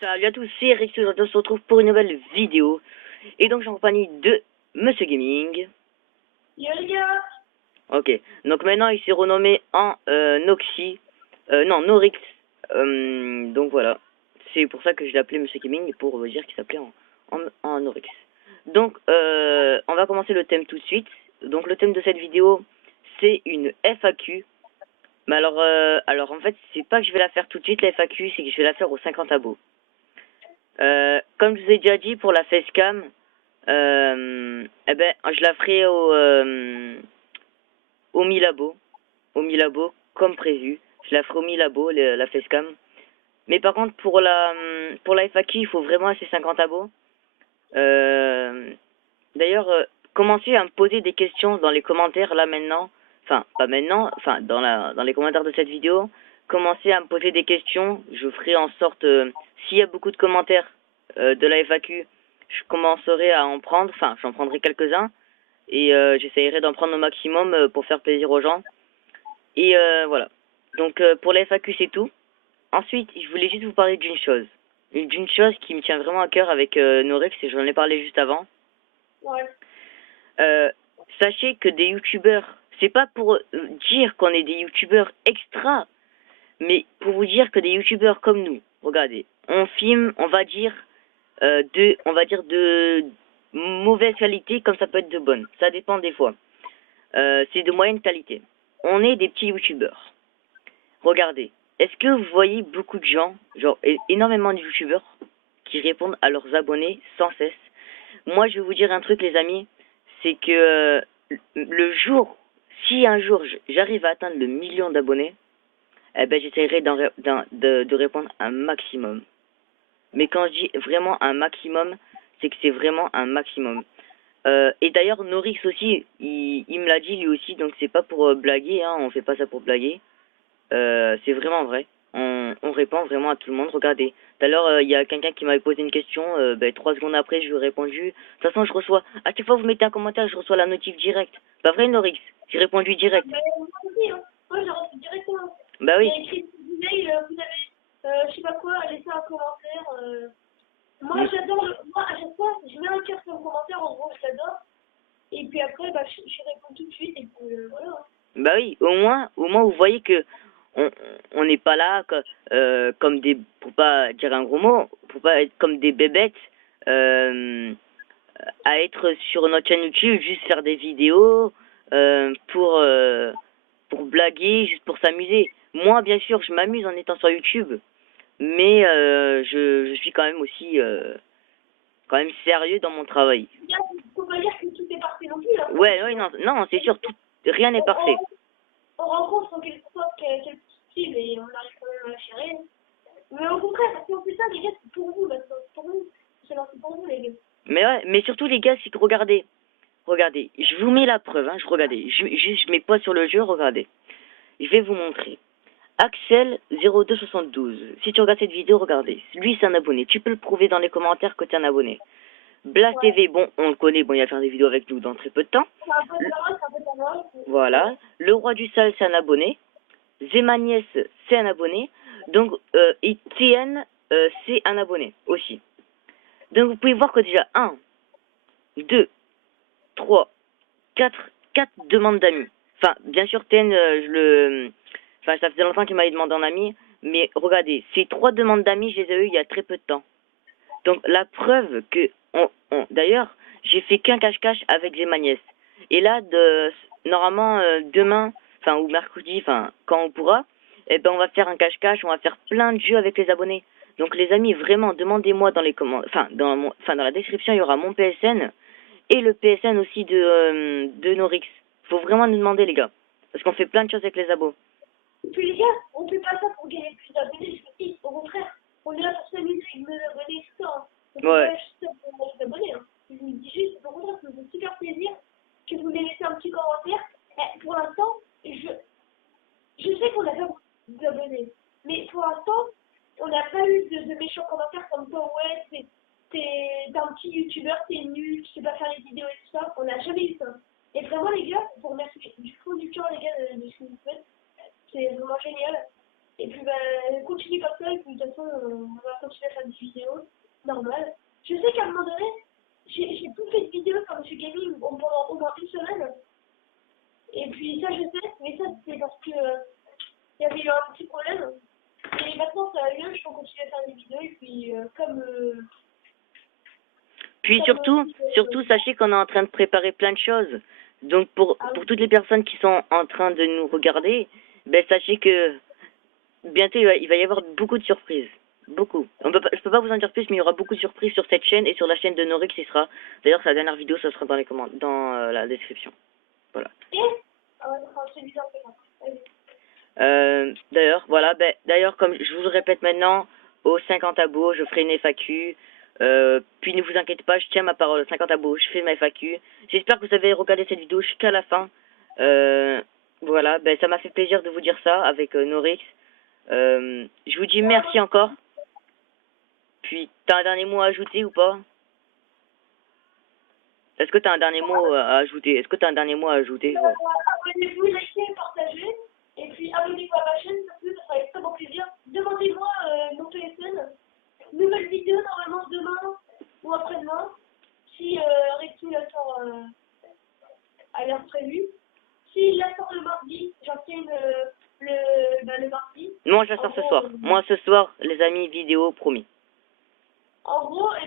Salut à tous, c'est Rex, aujourd'hui on se retrouve pour une nouvelle vidéo. Et donc je suis en compagnie de Monsieur Gaming. Yo les gars. Ok, donc maintenant il s'est renommé en Noxy, non Norix. Donc voilà, c'est pour ça que je l'ai appelé Monsieur Gaming, pour vous dire qu'il s'appelait en Norix. Donc on va commencer le thème tout de suite. Donc le thème de cette vidéo c'est une FAQ. Mais alors en fait c'est pas que je vais la faire tout de suite la FAQ, c'est que je vais la faire aux 50 abos. Comme je vous ai déjà dit pour la facecam, eh ben, je la ferai au 1000 abos. Au 1000 abos, comme prévu. Je la ferai au 1000 abos, la facecam. Mais par contre, pour la FAQ, il faut vraiment ces 50 abos. D'ailleurs, commencez à me poser des questions dans les commentaires, là, maintenant. Enfin, pas maintenant, enfin, dans les commentaires de cette vidéo. Commencez à me poser des questions. Je ferai en sorte, s'il y a beaucoup de commentaires de la FAQ, je commencerai à en prendre. Enfin, j'en prendrai quelques-uns. Et j'essayerai d'en prendre au maximum pour faire plaisir aux gens. Et voilà. Donc, pour la FAQ, c'est tout. Ensuite, je voulais juste vous parler d'une chose. D'une chose qui me tient vraiment à cœur avec Norex, et j'en ai parlé juste avant. Ouais. Sachez que des youtubeurs, c'est pas pour dire qu'on est des youtubeurs extra, mais pour vous dire que des youtubeurs comme nous, regardez, on filme, on va dire de mauvaise qualité comme ça peut être de bonne. Ça dépend des fois. C'est de moyenne qualité. On est des petits youtubeurs. Regardez, est-ce que vous voyez beaucoup de gens, genre énormément de youtubeurs, qui répondent à leurs abonnés sans cesse? Moi, je vais vous dire un truc, les amis, c'est que le jour, si un jour j'arrive à atteindre le 1 000 000 d'abonnés, eh ben j'essaierai de répondre un maximum. Mais quand je dis vraiment un maximum, c'est que c'est vraiment un maximum. Et d'ailleurs, Norix aussi, il me l'a dit lui aussi, donc c'est pas pour blaguer, hein, on fait pas ça pour blaguer. C'est vraiment vrai. On répond vraiment à tout le monde. Regardez, tout à l'heure, il y a quelqu'un qui m'avait posé une question. 3 secondes après, je lui ai répondu. De toute façon, je reçois. À chaque fois que vous mettez un commentaire, je reçois la notif direct. Pas vrai, Norix? J'ai répondu direct. Moi aussi, hein. Moi j'ai reçu directement. Bah oui. J'ai écrit un email, vous avez, je sais pas quoi, laissez un commentaire. Moi j'adore, moi à chaque fois, je mets un cœur sur le commentaire, en gros, je l'adore. Et puis après, bah, je réponds tout de suite, et puis voilà. Bah oui, au moins, vous voyez que on n'est pas là comme des, pour pas dire un gros mot, pour pas être comme des bébêtes, à être sur notre chaîne YouTube, juste faire des vidéos, pour blaguer, juste pour s'amuser. Moi, bien sûr, je m'amuse en étant sur YouTube, mais je suis quand même aussi, quand même sérieux dans mon travail. Il faut pas dire que tout est parfait non plus. Hein. Ouais, non, c'est sûr, rien n'est parfait. On rencontre quelquefois quelques petits et on arrive quand même à la chérir. Mais au contraire, si on fait ça, les gars, c'est pour vous, là, c'est pour vous. C'est pour vous, les gars. Mais ouais, mais surtout les gars, c'est que regardez, je vous mets la preuve, hein, je mets pas sur le jeu, regardez. Je vais vous montrer. Axel0272. Si tu regardes cette vidéo, regardez. Lui, c'est un abonné. Tu peux le prouver dans les commentaires que tu es un abonné. Blast TV, bon, on le connaît, bon, il va faire des vidéos avec nous dans très peu de temps. Voilà. Le Roi du Sale, c'est un abonné. Zemaniès, c'est un abonné. Donc, et TN, c'est un abonné aussi. Donc, vous pouvez voir que déjà, 1, 2, 3, 4 demandes d'amis. Enfin, bien sûr, TN, enfin, ça faisait longtemps qu'il m'avait demandé en ami, mais regardez, ces 3 demandes d'amis, je les ai eues il y a très peu de temps. Donc, la preuve que, d'ailleurs, j'ai fait qu'un cache-cache avec Zemaniès. Et là, normalement, demain, enfin, ou mercredi, enfin, quand on pourra, eh ben, on va faire un cache-cache, on va faire plein de jeux avec les abonnés. Donc, les amis, vraiment, demandez-moi dans les commentaires, enfin, dans la description, il y aura mon PSN et le PSN aussi de Norix. Faut vraiment nous demander, les gars. Parce qu'on fait plein de choses avec les abos. Et puis les gars, on fait pas ça pour gagner plus d'abonnés, je vous dis. Au contraire, on est là pour s'amuser avec nos abonnés, tout ça. Hein. On Ouais. fait pas juste pour les abonnés. Hein. Je vous dis juste, au contraire, ça me fait super plaisir que vous m'ayez laissé un petit commentaire. Et pour l'instant, je sais qu'on a pas beaucoup d'abonnés. Mais pour l'instant, on n'a pas eu de méchants commentaires comme quoi, ouais, t'es un petit youtubeur, t'es nul, tu sais pas faire les vidéos et tout ça. On n'a jamais eu ça. Et vraiment, les gars, je vous remercie du fond du cœur, les gars, de ce que vous faites. C'est vraiment génial. Et puis, bah, continuez comme ça, et puis de toute façon, on va continuer à faire des vidéos normales. Je sais qu'à un moment donné, j'ai plus fait de vidéos comme je gaming pendant au moins une semaine. Et puis ça, je sais, mais ça, c'est parce que il y avait eu un petit problème. Et maintenant, ça va mieux, je peux continuer à faire des vidéos. Et puis, Puis surtout, sachez qu'on est en train de préparer plein de choses. Donc pour toutes les personnes qui sont en train de nous regarder, ben sachez que bientôt il va y avoir beaucoup de surprises. Beaucoup. Je peux pas vous en dire plus, mais il y aura beaucoup de surprises sur cette chaîne et sur la chaîne de Norix, il sera. D'ailleurs, sa dernière vidéo, ça sera dans les la description. Voilà. D'ailleurs, voilà, d'ailleurs, comme je vous le répète maintenant, aux 50 abos, je ferai une FAQ. Puis ne vous inquiétez pas, je tiens ma parole, 50 abos, je fais ma FAQ. J'espère que vous avez regardé cette vidéo jusqu'à la fin. Voilà, ça m'a fait plaisir de vous dire ça avec Norix. Je vous dis merci encore. Puis, t'as un dernier mot à ajouter ou pas? Est-ce que t'as un dernier mot à ajouter? Abonnez-vous, likez, partagez. Et puis, abonnez-vous à ma chaîne, surtout, ça sera extrêmement plaisir. Demandez-moi mon téléphone. Nouvelle vidéo, normalement, demain ou après-demain. Si Rexou la sort à l'heure prévue. S'il la sort le mardi, j'en tiens le mardi. Moi, je la sors ce soir. Moi, ce soir, les amis, vidéo, promis. En gros, je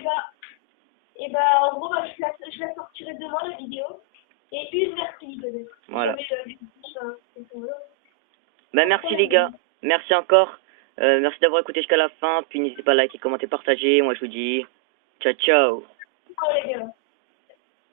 la sortirai demain, la vidéo. Et une mercredi, peut-être. Voilà. Merci les gars. Merci encore. Merci d'avoir écouté jusqu'à la fin. Puis n'hésitez pas à liker, commenter, partager. Moi, je vous dis ciao, ciao.